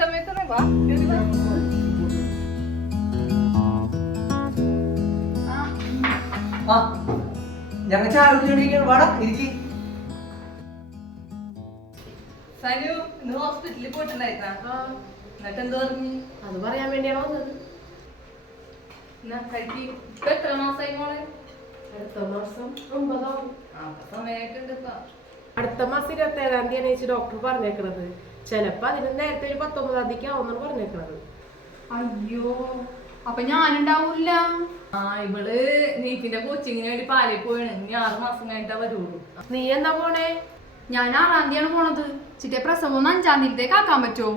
സമയത്ത് വാ. ഞങ്ങൾ ചായ കുടിച്ചോണ്ടിരിക്കുകയാണ്. വാടാ ഇരിക്കി. സനു ഇന്ന് ഹോസ്പിറ്റലിൽ പോയിട്ടുണ്ടായിരുന്നാ? എന്നിട്ട് എന്ത് പറഞ്ഞു? അത് പറയാൻ വേണ്ടിയാണോ വന്നത്? ഇപ്പൊ എത്ര മാസമായി മോളെ? അടുത്ത മാസം 9 ആവും. സമയമായിട്ടുണ്ട്. അടുത്ത മാസം 27-ാം തീയതി ഡോക്ടർ പറഞ്ഞേക്കണത്. ചിലപ്പോ അതിന് നേരത്തെ ഒരു 19-ാം തീയതിക്ക് ആവുന്നാണ് പറഞ്ഞേക്കണത്. അയ്യോ, അപ്പൊ ഞാനുണ്ടാവൂല. ഇവള് നീറ്റിന്റെ കോച്ചിങ്ങിന് വേണ്ടി പാലയിൽ പോയാണ്. ഇനി 6 മാസം കഴിഞ്ഞിട്ടാ വരുള്ളൂ. നീ എന്നാ പോണേ? ഞാൻ 6-ാം തീയതിയാണ് പോണത്. ചിറ്റേ പ്രസവം 5-ാം തീയതിയിലേക്ക് ആക്കാൻ പറ്റുമോ?